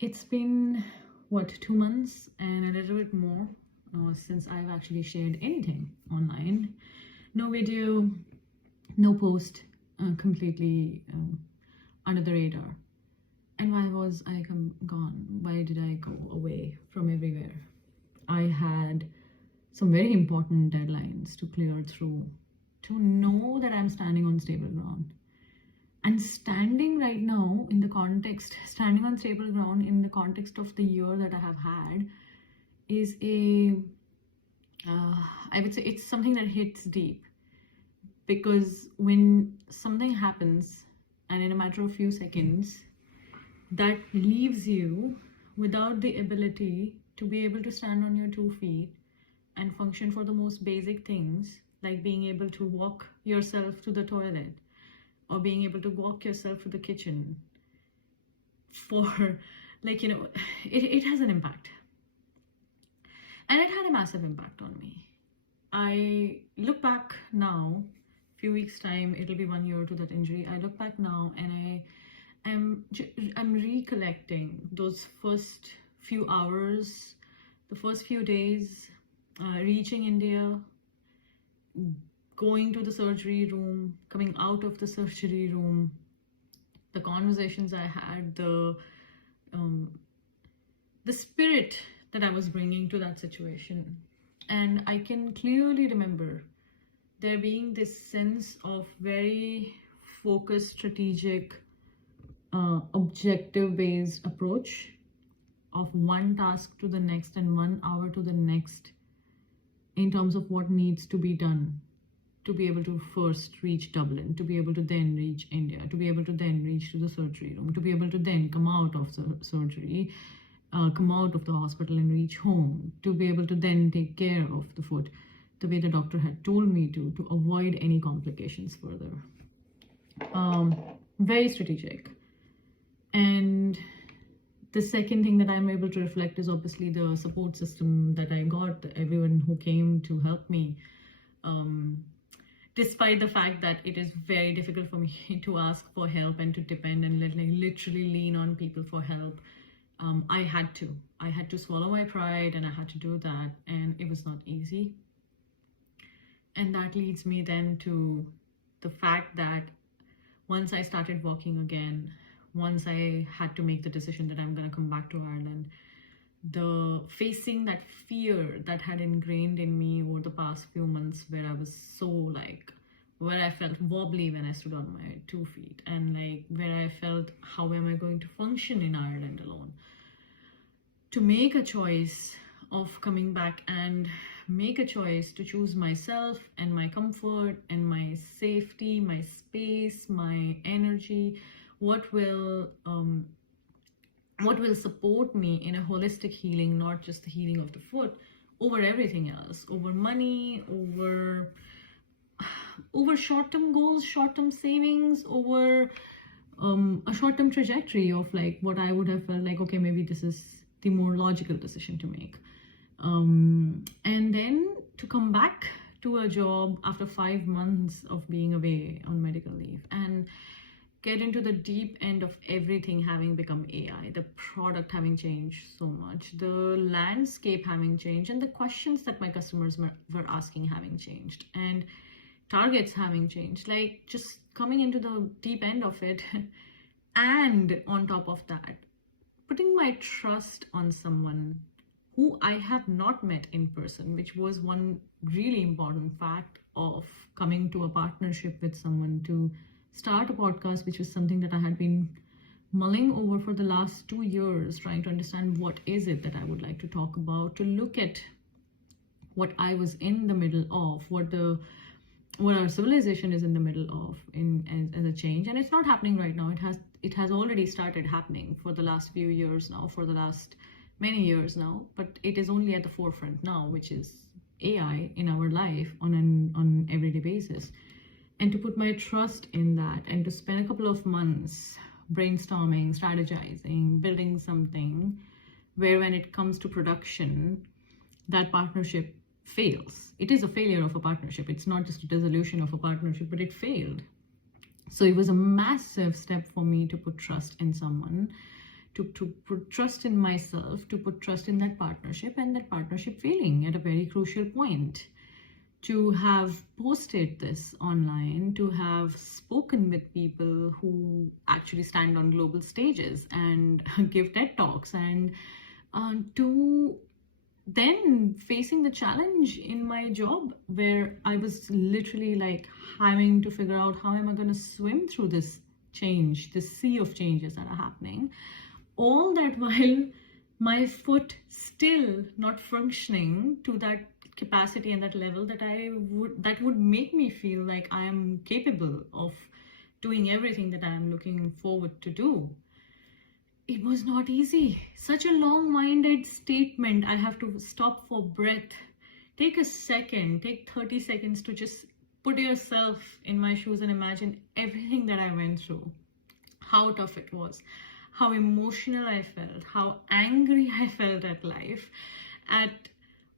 It's been, what, 2 months and a little bit more since I've actually shared anything online. No video, no post, completely under the radar. And why was I gone? Why did I go away from everywhere? I had some very important deadlines to clear through, to know that I'm standing on stable ground. And standing right now in the context, standing on stable ground in the context of the year that I have had is I would say it's something that hits deep. Because when something happens and in a matter of few seconds, that leaves you without the ability to be able to stand on your 2 feet and function for the most basic things, like being able to walk yourself to the toilet or being able to walk yourself to the kitchen, for it has an impact. And it had a massive impact on me. I look back now, few weeks time, it'll be 1 year to that injury. I look back now and I'm recollecting those first few hours, the first few days, reaching India, going to the surgery room, coming out of the surgery room, the conversations I had, the spirit that I was bringing to that situation. And I can clearly remember there being this sense of very focused, strategic, objective-based approach of one task to the next and 1 hour to the next in terms of what needs to be done to be able to first reach Dublin, to be able to then reach India, to be able to then reach to the surgery room, to be able to then come out of the surgery, come out of the hospital and reach home, to be able to then take care of the foot the way the doctor had told me to avoid any complications further. Very strategic. And the second thing that I'm able to reflect is obviously the support system that I got, everyone who came to help me. Despite the fact that it is very difficult for me to ask for help and to depend and literally lean on people for help, I had to swallow my pride, and I had to do that, and it was not easy. And that leads me then to the fact that once I started walking again, once I had to make the decision that I'm going to come back to Ireland, the facing that fear that had ingrained in me over the past few months, where I was so where I felt wobbly when I stood on my 2 feet, and where I felt, how am I going to function in Ireland alone? To make a choice of coming back and make a choice to choose myself and my comfort and my safety, my space, my energy, what will support me in a holistic healing, not just the healing of the foot, over everything else, over money, over short-term goals, short-term savings, over a short-term trajectory of what I would have felt okay, maybe this is the more logical decision to make. And then to come back to a job after 5 months of being away on medical leave and get into the deep end of everything having become AI, the product having changed so much, the landscape having changed, and the questions that my customers were asking having changed, and targets having changed, just coming into the deep end of it. And on top of that, putting my trust on someone who I have not met in person, which was one really important fact of coming to a partnership with someone to start a podcast, which was something that I had been mulling over for the last 2 years, trying to understand what is it that I would like to talk about, to look at what I was in the middle of, what our civilization is in the middle of as a change. And it's not happening right now. It has already started happening for the last few years now, for the last many years now, but it is only at the forefront now, which is AI in our life on an everyday basis. And to put my trust in that, and to spend a couple of months brainstorming, strategizing, building something where when it comes to production, that partnership fails. It is a failure of a partnership. It's not just a dissolution of a partnership, but it failed. So it was a massive step for me to put trust in someone, to put trust in myself, to put trust in that partnership, and that partnership failing at a very crucial point, to have posted this online, to have spoken with people who actually stand on global stages and give TED Talks, and to then facing the challenge in my job where I was literally like having to figure out how am I going to swim through this change, this sea of changes that are happening. All that while my foot still not functioning to that capacity and that level that would make me feel like I am capable of doing everything that I am looking forward to do. It was not easy. Such a long-winded statement. I have to stop for breath. Take a second, take 30 seconds to just put yourself in my shoes and imagine everything that I went through. How tough it was, how emotional I felt, how angry I felt at life, at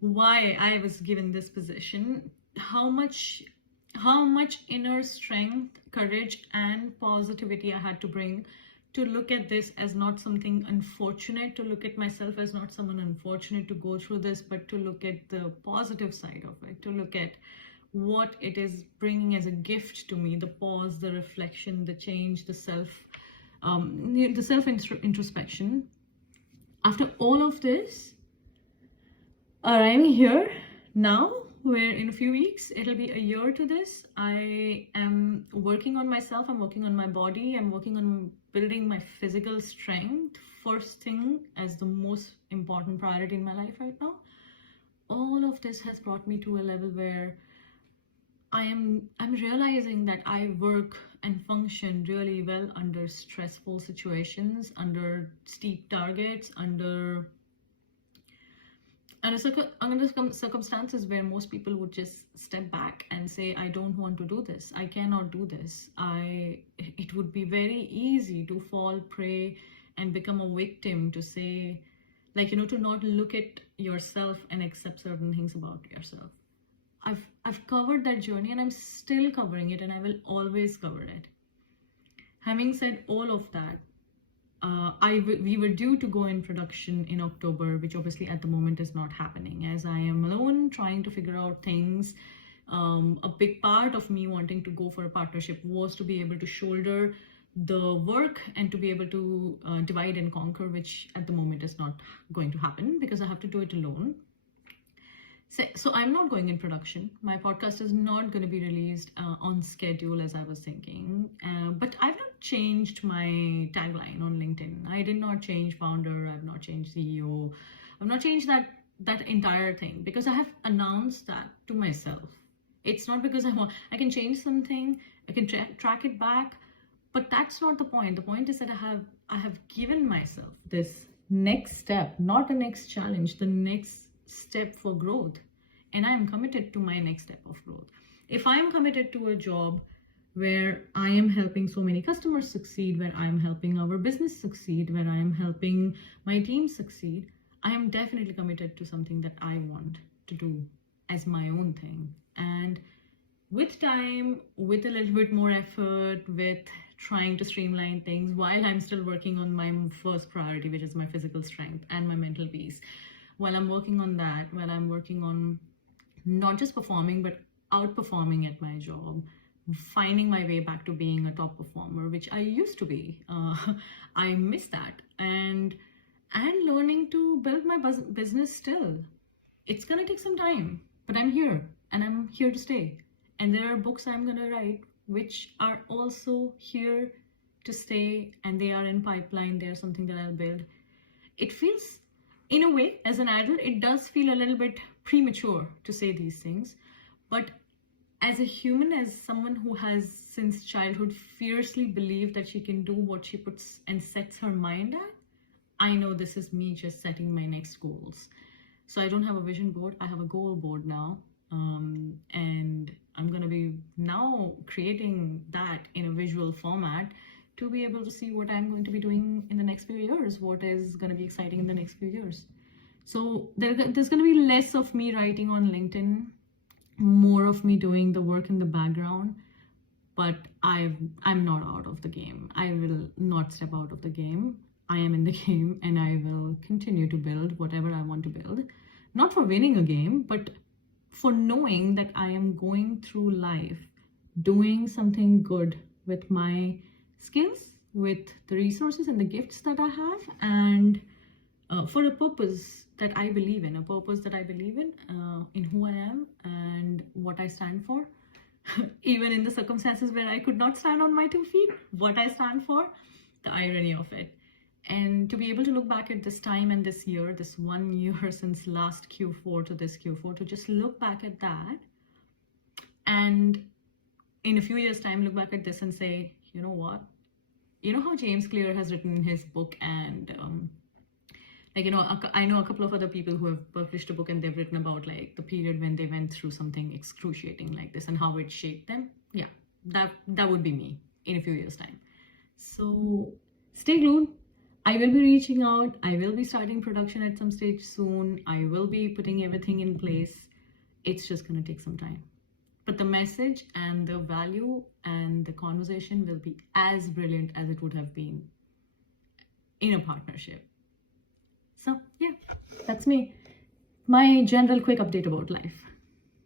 why I was given this position, how much inner strength, courage, and positivity I had to bring to look at this as not something unfortunate, to look at myself as not someone unfortunate to go through this, but to look at the positive side of it, to look at what it is bringing as a gift to me, the pause, the reflection, the change, the self introspection. After all of this, arriving here now, where in a few weeks it'll be a year to this, I am working on myself, I'm working on my body, I'm working on building my physical strength, first thing as the most important priority in my life right now. All of this has brought me to a level where I'm realizing that I work and function really well under stressful situations, under steep targets, under circumstances where most people would just step back and say, I don't want to do this, I cannot do this. It would be very easy to fall prey and become a victim, to say, like, to not look at yourself and accept certain things about yourself. I've covered that journey and I'm still covering it, and I will always cover it. Having said all of that, we were due to go in production in October, which obviously at the moment is not happening, as I am alone trying to figure out things. A big part of me wanting to go for a partnership was to be able to shoulder the work and to be able to divide and conquer, which at the moment is not going to happen because I have to do it alone. So I'm not going in production. My podcast is not going to be released on schedule as I was thinking. But I've not changed my tagline on LinkedIn. I did not change founder. I've not changed CEO. I've not changed that entire thing because I have announced that to myself. It's not because I can change something. I can track it back. But that's not the point. The point is that I have given myself this next step, not the next challenge, the next step for growth, and I am committed to my next step of growth. If I am committed to a job where I am helping so many customers succeed, where I am helping our business succeed, where I am helping my team succeed, I am definitely committed to something that I want to do as my own thing. And with time, with a little bit more effort, with trying to streamline things while I'm still working on my first priority, which is my physical strength and my mental peace, while I'm working on that, while I'm working on not just performing, but outperforming at my job, finding my way back to being a top performer, which I used to be. I miss that. And learning to build my business still. It's going to take some time, but I'm here and I'm here to stay. And there are books I'm going to write, which are also here to stay, and they are in pipeline. They're something that I'll build. It feels, in a way, as an adult, it does feel a little bit premature to say these things. But as a human, as someone who has since childhood fiercely believed that she can do what she puts and sets her mind at, I know this is me just setting my next goals. So I don't have a vision board, I have a goal board now. And I'm going to be now creating that in a visual format to be able to see what I'm going to be doing in the next few years, what is going to be exciting in the next few years. So there's going to be less of me writing on LinkedIn, more of me doing the work in the background, but I'm not out of the game. I will not step out of the game. I am in the game and I will continue to build whatever I want to build. Not for winning a game, but for knowing that I am going through life doing something good with my skills, with the resources and the gifts that I have, and for a purpose that I believe in, in who I am and what I stand for. Even in the circumstances where I could not stand on my 2 feet, what I stand for, the irony of it. And to be able to look back at this time and this year, this 1 year since last Q4 to this Q4, to just look back at that and in a few years' time look back at this and say, you know what? You know how James Clear has written in his book, and I know a couple of other people who have published a book and they've written about like the period when they went through something excruciating like this and how it shaped them. Yeah, that would be me in a few years' time. So stay glued. I will be reaching out. I will be starting production at some stage soon. I will be putting everything in place. It's just going to take some time. But the message and the value and the conversation will be as brilliant as it would have been in a partnership. So yeah, that's me. My general quick update about life.